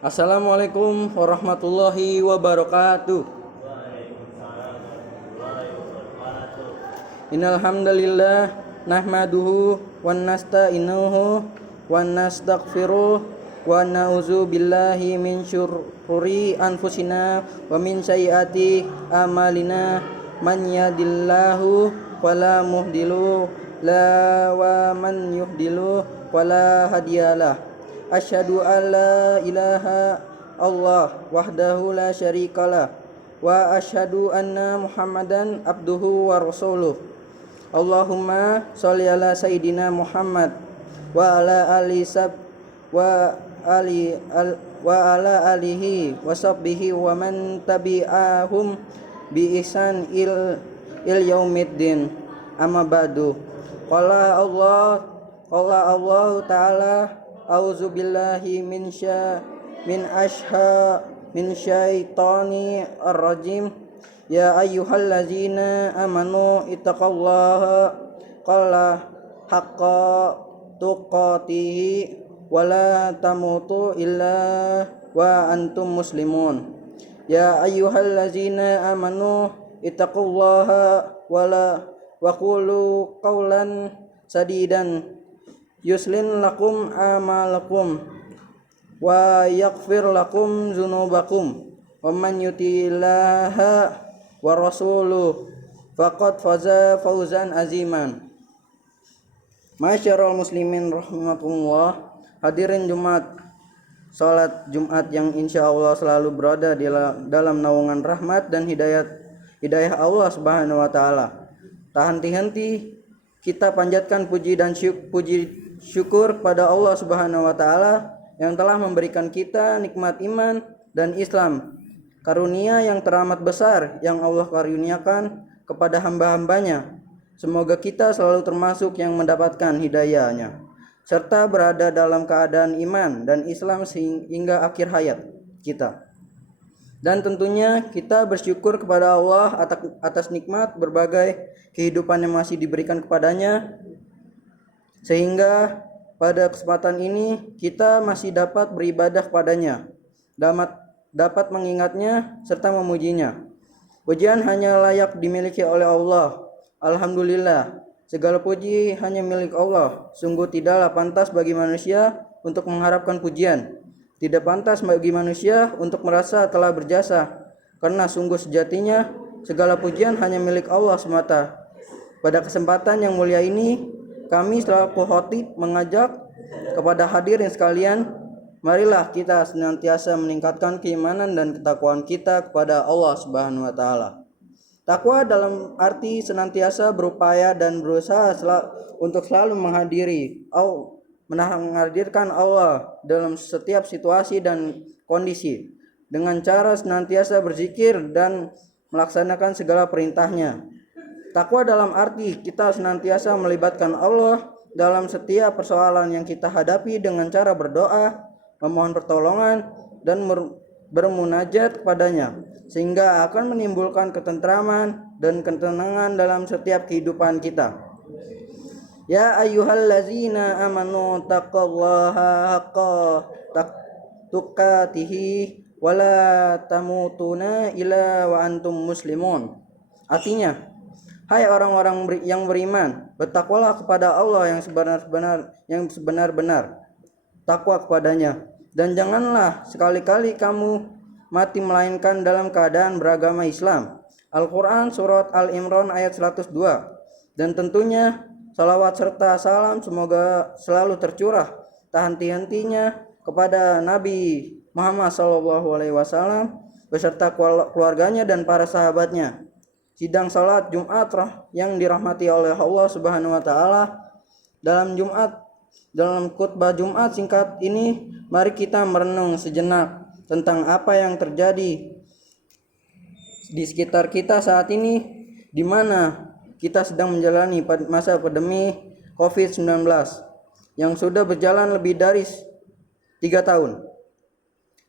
Assalamualaikum warahmatullahi wabarakatuh. Innal hamdalillah nahmaduhu wa nasta'inuhu wa nastaghfiruh wa na'udzu billahi min syururi anfusina wa min sayyiati amalina. Man yahdihillahu fala mudhilla lahu wa man yudhlil fala hadiyalah. Asyhadu an la ilaha Allah wahdahu la syarikalah wa asyhadu anna Muhammadan abduhu wa rasuluh. Allahumma sholli ala sayidina Muhammad wa ala ali sab wa ali al, wa ala alihi wa sahbihi wa man tabi'ahum bi ihsan il yaumiddin. Amma ba'du. Qala Allah ta'ala a'udzu billahi min syaitani ar-rajim. Ya ayyuhallazina amanu ittaqullaha haqqa tuqatih wa la tamutu illa wa antum muslimun. Ya ayyuhallazina amanu ittaqullaha wa qulu qawlan sadidan yuslin lakum amalakum wa yaghfir lakum dzunubakum wa man yuti'illaha wa rasuluh faqad faza fawzan aziman. Masyarul muslimin rahimakumullah. Hadirin Jumat, salat Jumat yang insyaallah selalu berada di dalam naungan rahmat dan hidayah Allah Subhanahu wa taala. Tak henti-henti kita panjatkan puji dan syukur kepada Allah Subhanahu wa taala yang telah memberikan kita nikmat iman dan Islam, karunia yang teramat besar yang Allah karuniakan kepada hamba-hambanya. Semoga kita selalu termasuk yang mendapatkan hidayahnya serta berada dalam keadaan iman dan Islam sehingga akhir hayat kita. Dan tentunya kita bersyukur kepada Allah atas nikmat berbagai kehidupan yang masih diberikan kepadanya, sehingga pada kesempatan ini kita masih dapat beribadah kepadanya, dapat mengingatnya serta memujinya. Pujian hanya layak dimiliki oleh Allah. Alhamdulillah, segala puji hanya milik Allah. Sungguh tidaklah pantas bagi manusia untuk mengharapkan pujian. Tidak pantas bagi manusia untuk merasa telah berjasa, karena sungguh sejatinya segala pujian hanya milik Allah semata. Pada kesempatan yang mulia ini, kami selaku khotib mengajak kepada hadirin sekalian, marilah kita senantiasa meningkatkan keimanan dan ketakwaan kita kepada Allah Subhanahu wa taala. Takwa dalam arti senantiasa berupaya dan berusaha untuk selalu menghadirkan Allah dalam setiap situasi dan kondisi dengan cara senantiasa berzikir dan melaksanakan segala perintahnya. Takwa dalam arti kita senantiasa melibatkan Allah dalam setiap persoalan yang kita hadapi dengan cara berdoa, memohon pertolongan dan bermunajat kepadanya, sehingga akan menimbulkan ketentraman dan ketenangan dalam setiap kehidupan kita. Ya ayyuhallazina amanu taqullaha haqqa tuqatih wa la tamutuna illa wa antum muslimun. Artinya, hai orang-orang yang beriman, bertakwalah kepada Allah yang sebenar-benar takwa kepadanya, dan janganlah sekali-kali kamu mati melainkan dalam keadaan beragama Islam. Al-Quran Surat Al-Imran ayat 102. Dan tentunya salawat serta salam semoga selalu tercurah tak henti-hentinya kepada Nabi Muhammad SAW beserta keluarganya dan para sahabatnya. Sidang salat Jumat yang dirahmati oleh Allah Subhanahu wa taala, dalam khutbah Jumat singkat ini, mari kita merenung sejenak tentang apa yang terjadi di sekitar kita saat ini, di mana kita sedang menjalani masa pandemi COVID-19 yang sudah berjalan lebih dari 3 tahun.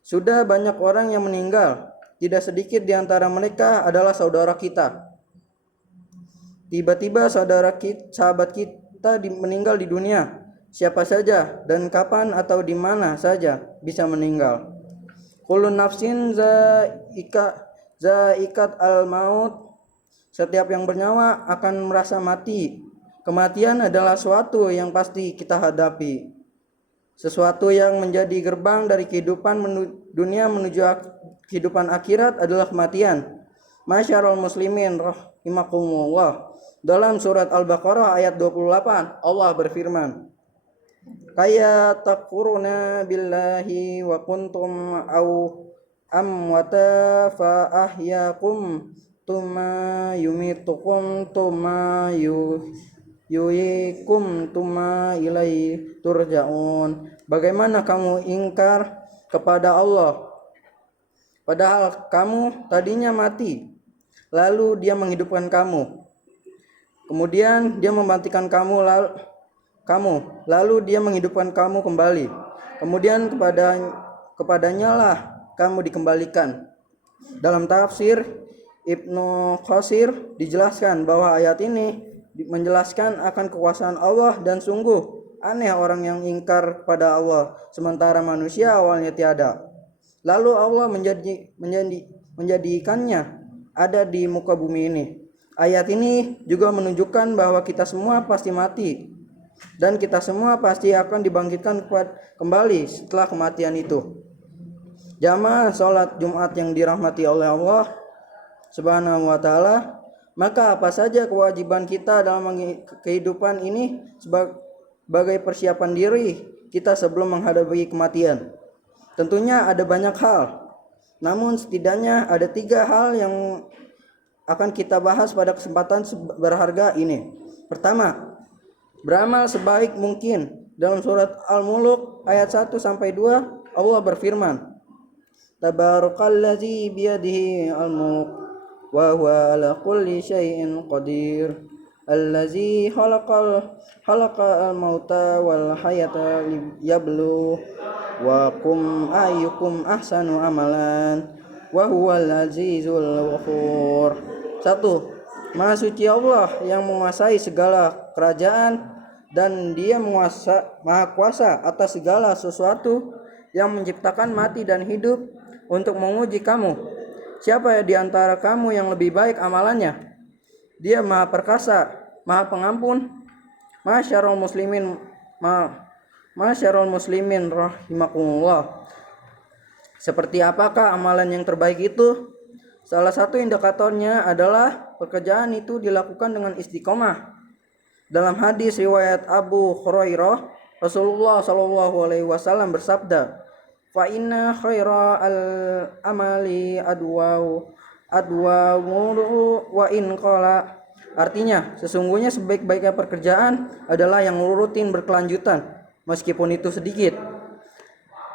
Sudah banyak orang yang meninggal, tidak sedikit di antara mereka adalah saudara kita. Tiba-tiba sahabat kita meninggal di dunia. Siapa saja dan kapan atau di mana saja bisa meninggal. Kullu nafsin zaikat al maut. Setiap yang bernyawa akan merasa mati. Kematian adalah suatu yang pasti kita hadapi. Sesuatu yang menjadi gerbang dari kehidupan dunia menuju kehidupan akhirat adalah kematian. Masyarul muslimin rahimakumullah. Dalam surat Al-Baqarah ayat 28 Allah berfirman, kaya takfuruna billahi wa kuntum au amwata fa ahyakum tuma yumitukum tuma yuyikum tuma ilai turja'un. Bagaimana kamu ingkar kepada Allah padahal kamu tadinya mati, lalu Dia menghidupkan kamu, kemudian Dia mematikan kamu, lalu Dia menghidupkan kamu kembali, kemudian kepadanya lah kamu dikembalikan. Dalam tafsir Ibnu Qasir dijelaskan bahwa ayat ini menjelaskan akan kekuasaan Allah dan sungguh aneh orang yang ingkar pada Allah sementara manusia awalnya tiada. Lalu Allah menjadikannya ada di muka bumi ini. Ayat ini juga menunjukkan bahwa kita semua pasti mati dan kita semua pasti akan dibangkitkan kembali setelah kematian itu. Jamaah salat Jumat yang dirahmati oleh Allah Subhanahu wa taala, maka apa saja kewajiban kita dalam kehidupan ini sebagai persiapan diri kita sebelum menghadapi kematian? Tentunya ada banyak hal, namun setidaknya ada 3 hal yang akan kita bahas pada kesempatan berharga ini. Pertama, beramal sebaik mungkin. Dalam surat Al-Mulk ayat 1-2 Allah berfirman, Tabarakalladzi biyadihi al-mulk wa huwa ala kulli syai'in qadir allazi khalaqal mauta wal hayata liyabluwakum ayyukum ahsanu amalan wa huwal azizul ghafur. 1. Maha suci Allah yang menguasai segala kerajaan dan Dia maha kuasa atas segala sesuatu, yang menciptakan mati dan hidup untuk menguji kamu. Siapa di antara kamu yang lebih baik amalannya? Dia maha perkasa, maha pengampun. Masyarul muslimin rahimakumullah. Seperti apakah amalan yang terbaik itu? Salah satu indikatornya adalah pekerjaan itu dilakukan dengan istiqomah. Dalam hadis riwayat Abu Hurairah, Rasulullah SAW bersabda, fa inna khaira al-amali adwamu wa in qala. Artinya, sesungguhnya sebaik-baiknya pekerjaan adalah yang rutin berkelanjutan, meskipun itu sedikit.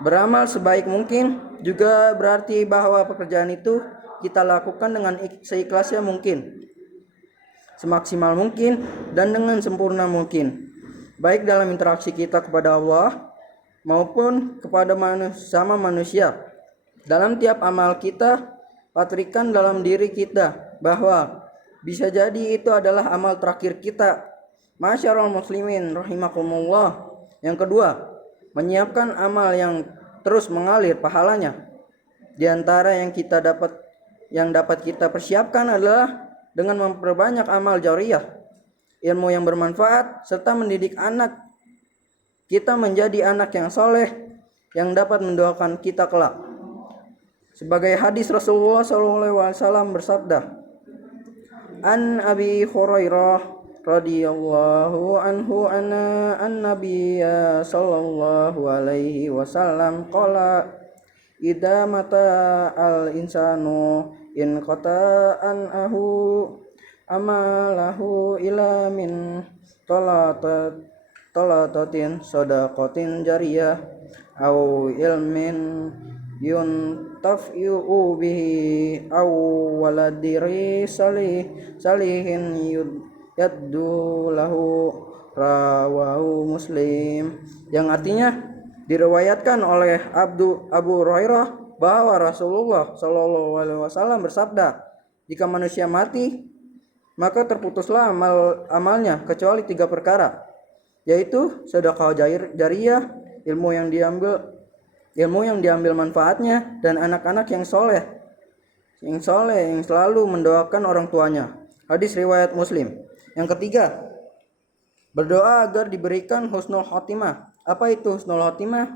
Beramal sebaik mungkin juga berarti bahwa pekerjaan itu kita lakukan dengan seikhlasnya mungkin, semaksimal mungkin, dan dengan sempurna mungkin, baik dalam interaksi kita kepada Allah maupun kepada sama manusia. Dalam tiap amal kita, patrikan dalam diri kita bahwa bisa jadi itu adalah amal terakhir kita. Masyarul muslimin rahimakumullah. Yang kedua, menyiapkan amal yang terus mengalir pahalanya. Di antara yang dapat kita persiapkan adalah dengan memperbanyak amal jariyah, ilmu yang bermanfaat, serta mendidik anak kita menjadi anak yang soleh yang dapat mendoakan kita kelak. Sebagai hadis Rasulullah SAW bersabda, An Abi Hurairah radhiyallahu anhu anna an-nabiyya sallallahu alaihi wasallam qala idza mata al-insanu in qata'an amalahu ila min talatatin sadaqatin jariyah au ilmin yuntaf'u bihi aw waladiri salihin yaddu lahu, rawahu Muslim. Yang artinya diriwayatkan oleh Abu Hurairah bahwa Rasulullah SAW bersabda, jika manusia mati maka terputuslah amalnya kecuali 3 perkara, yaitu sedekah jariyah, ilmu yang ilmu yang diambil manfaatnya, dan anak-anak yang soleh yang selalu mendoakan orang tuanya. Hadis riwayat Muslim. Yang ketiga, berdoa agar diberikan husnul khotimah. Apa itu husnul khotimah?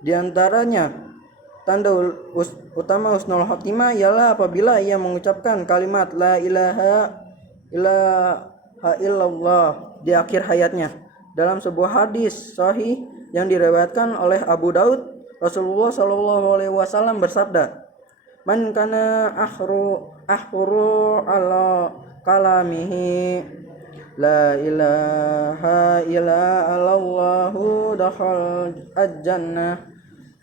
Di antaranya tanda utama husnul khotimah ialah apabila ia mengucapkan kalimat la ilaha illallah di akhir hayatnya. Dalam sebuah hadis sahih yang diriwayatkan oleh Abu Daud, Rasulullah SAW bersabda, "Man kana akhru ala kalamihi la ilaha illa Allahu dakhal al-jannah."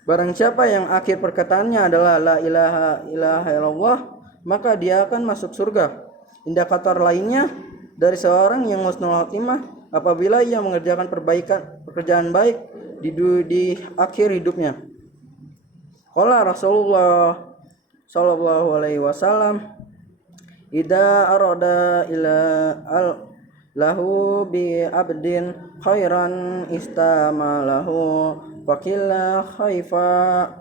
Barang siapa yang akhir perkataannya adalah la ilaha illallah, maka dia akan masuk surga. Indikator lainnya dari seorang yang husnul khotimah apabila ia mengerjakan pekerjaan baik di akhir hidupnya. Qala Rasulullah sallallahu alaihi wasallam, "Idza arada ila lahu bi abdin khairan istamalahu faqilla khaifa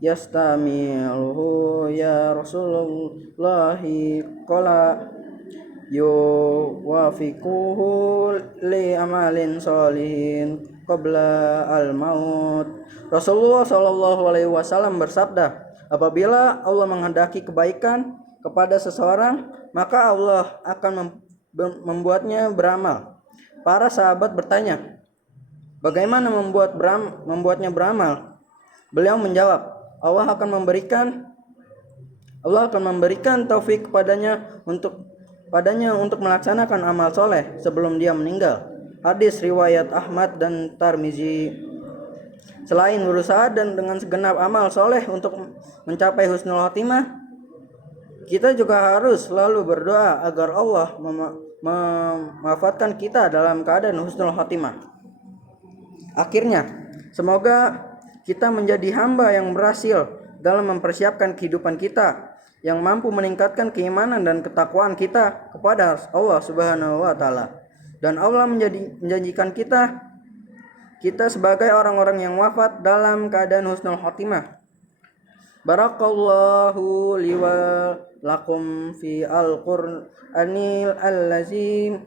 yastamiluhu ya Rasulullah qala yuwafiquhu li amalin sholihin qabla al-maut." Rasulullah Shallallahu alaihi wasallam bersabda, apabila Allah menghendaki kebaikan kepada seseorang, maka Allah akan membuatnya beramal. Para sahabat bertanya, bagaimana membuatnya beramal? Beliau menjawab, Allah akan memberikan taufik kepadanya untuk melaksanakan amal soleh sebelum dia meninggal. Hadis riwayat Ahmad dan Tirmizi. Selain berusaha dan dengan segenap amal soleh untuk mencapai husnul khotimah, kita juga harus selalu berdoa agar Allah mewafatkan kita dalam keadaan husnul khotimah. Akhirnya, semoga kita menjadi hamba yang berhasil dalam mempersiapkan kehidupan kita, yang mampu meningkatkan keimanan dan ketakwaan kita kepada Allah Subhanahu wa taala. Dan Allah menjanjikan kita sebagai orang-orang yang wafat dalam keadaan husnul khotimah. Barakallahu li wa lakum fi al-Qur'anil al-azim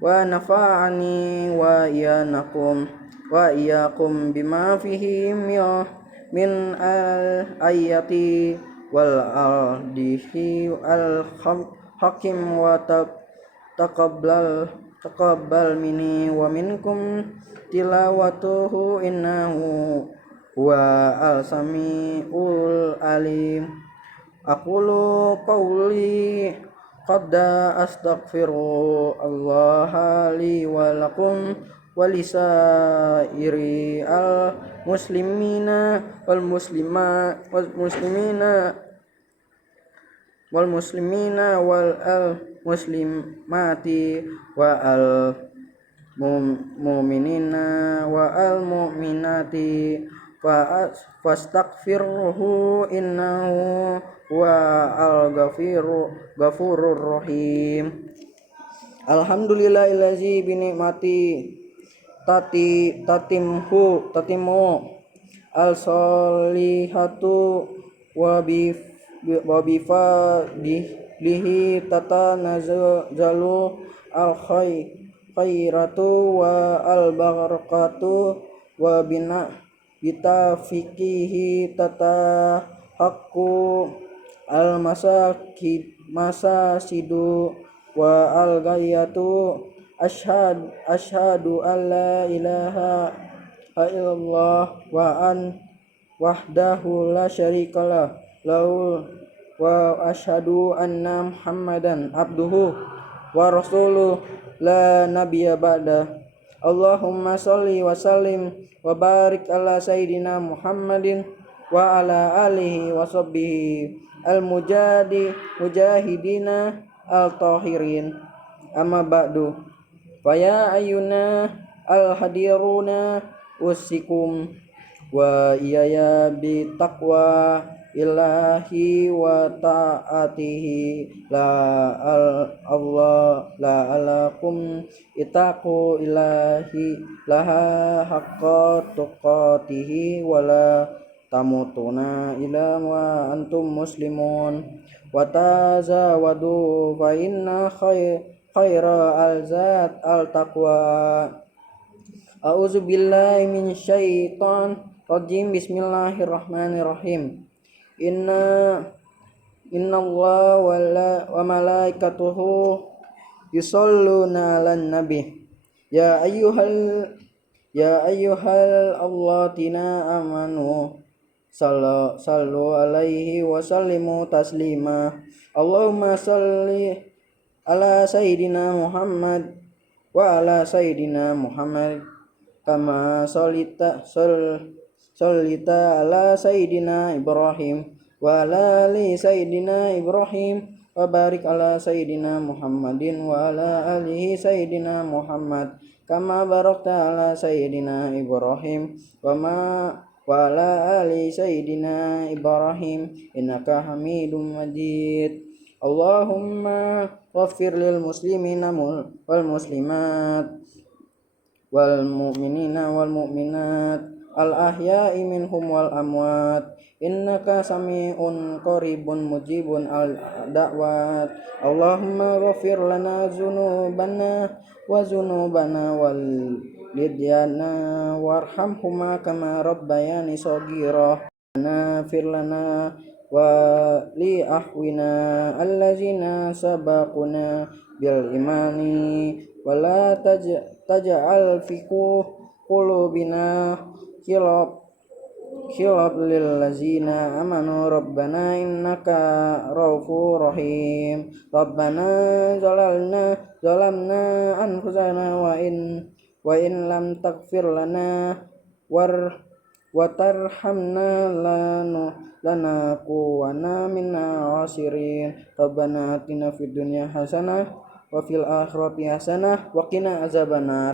wa nafa'ani wa iyyakum bima fihi min al-ayati wal aldihi al-hakim wa taqabbal minni wa minkum tilawatuhu innahu wa al-sami'ul alim. Aqulu qawli qad astaghfirullaha li wa lakum wa lisairi al-muslimina wal muslimina wal muslimati wa al mu'minina wa al mu'minati fastaghfirhu innahu wa al ghafurur rahim. Alhamdulillahillazi bi ni'mati tatimu al solihatu wa bi fadihi tatanazalu al khairatu wa al barakatu wa bitafiqihi tatahakku al masasidu wa al gayatu asyhadu an la ilaha illallah wa an wahdahu la syarikalah lahu wa asyhadu anna Muhammadan abduhu wa rasuluh la nabiyya ba'da. Allahumma sholli wa sallim wa barik ala sayyidina Muhammadin wa ala alihi wa sahbihi al-mujahidina al-tahirin. Amma ba'du. Faya ayyuna al-hadiruna usikum wa iyaya bi taqwa illahi wa ta'atihi la'alakum itaqu ilahi laha haqqa tuqatihi wa la tamutuna illa wa antum muslimun wa tazawadu fa inna khaira al-zat al-taqwa. A'udzu billahi minasyaitonir rajim. Bismillahirrahmanirrahim. Inna Allah wa malaikatuhu yusholluna 'alan nabi. Ya ayyuhal alladziina amanu sallu alaihi wa sallimu taslima. Allahumma salli ala sayyidina Muhammad wa ala sayyidina Muhammad kama sholita ala sayyidina Ibrahim wa ala ali sayyidina Ibrahim wa barik ala sayyidina Muhammadin wa ala alihi sayyidina Muhammad kama barakta ala sayyidina Ibrahim wa ala ali sayyidina Ibrahim innaka Hamidum Majid. Allahumma waghfir lil muslimina wal muslimat wal mu'minina wal mu'minat al ahya'i minhum wal amwat innaka sami'un qaribun mujibun al da'wat. Allahumma waghfir lana dzunubana wa dzunubana wal lidyana warhamhuma kama rabbayani shaghira. Nafir lana wa li ahwina allazina sabaquna bil imani wa la taj'al fi qulubina khilaf lil ladzina amanu rabbana innaka raufur rahim. Rabbana zalamna anfusana wa in lam taghfir lana wa tarhamna lanakunanna minal khasirin. Rabbana atina fid dunya hasanah wa fil akhirati hasanah wa qina azabannar.